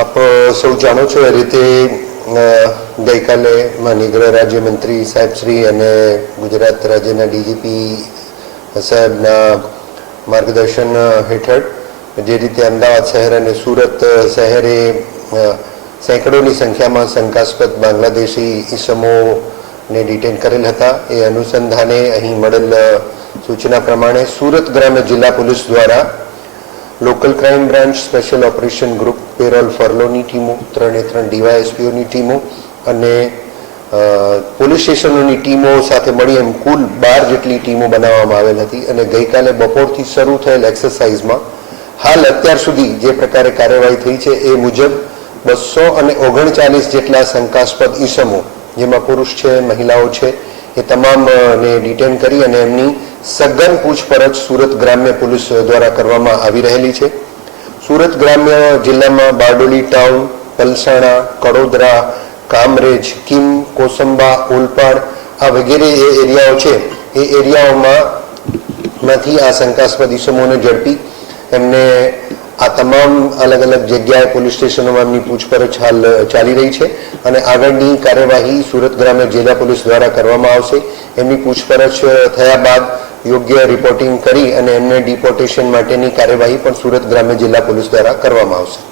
આપ સૌ જાણો છો એ રીતે ગઈકાલે માનીય ગૃહ રાજ્યમંત્રી સાહેબ શ્રી અને ગુજરાત રાજ્યના ડીજીપી સાહેબના માર્ગદર્શન હેઠળ જે રીતે અમદાવાદ શહેર અને સુરત શહેરે સેંકડોની સંખ્યામાં શંકાસ્પદ બાંગ્લાદેશી ઈસમોને ડિટેન કરેલ હતા. એ અનુસંધાને અહીં મળેલ સૂચના પ્રમાણે સુરત ગ્રામ્ય જિલ્લા પોલીસ દ્વારા local crime branch special operation group parole ફરલોની ટીમો ત્રણે ત્રણ ડીવાયએસપીઓની ટીમો અને પોલીસ સ્ટેશનોની ટીમો સાથે મળી એમ કુલ બાર જેટલી ટીમો બનાવવામાં આવેલ હતી અને ગઈકાલે બપોરથી શરૂ થયેલ એક્સરસાઇઝમાં હાલ અત્યાર સુધી જે પ્રકારે કાર્યવાહી થઈ છે એ મુજબ બસો અને ઓગણચાલીસ જેટલા શંકાસ્પદ ઈસમો, જેમાં પુરુષ છે, મહિલાઓ છે એ તમામને ડિટેન કરી અને એમની સઘન પૂછપરછ સુરત ગ્રામ્ય પોલીસ દ્વારા કરવામાં આવી રહેલી છે. સુરત ગ્રામ્ય જિલ્લામાં બારડોલી ટાઉન, પલસાણા, કડોદરા, કામરેજ, કિમ, કોસંબા, ઓલપાડ આ વગેરે એ એરિયાઓ છે. એ એરિયાઓમાં માંથી આ શંકાસ્પદ ઈસમોને ઝડપી એમને આ તમામ અલગ અલગ જગ્યાએ પોલીસ સ્ટેશનોમાં એમની પૂછપરછ હાલ ચાલી રહી છે અને આગળની કાર્યવાહી સુરત ગ્રામ્ય જિલ્લા પોલીસ દ્વારા કરવામાં આવશે. એમની પૂછપરછ થયા બાદ યોગ્ય રિપોર્ટિંગ કરી અને એમને ડિપોર્ટેશન માટેની કાર્યવાહી પણ સુરત ગ્રામ્ય જિલ્લા પોલીસ દ્વારા કરવામાં આવશે.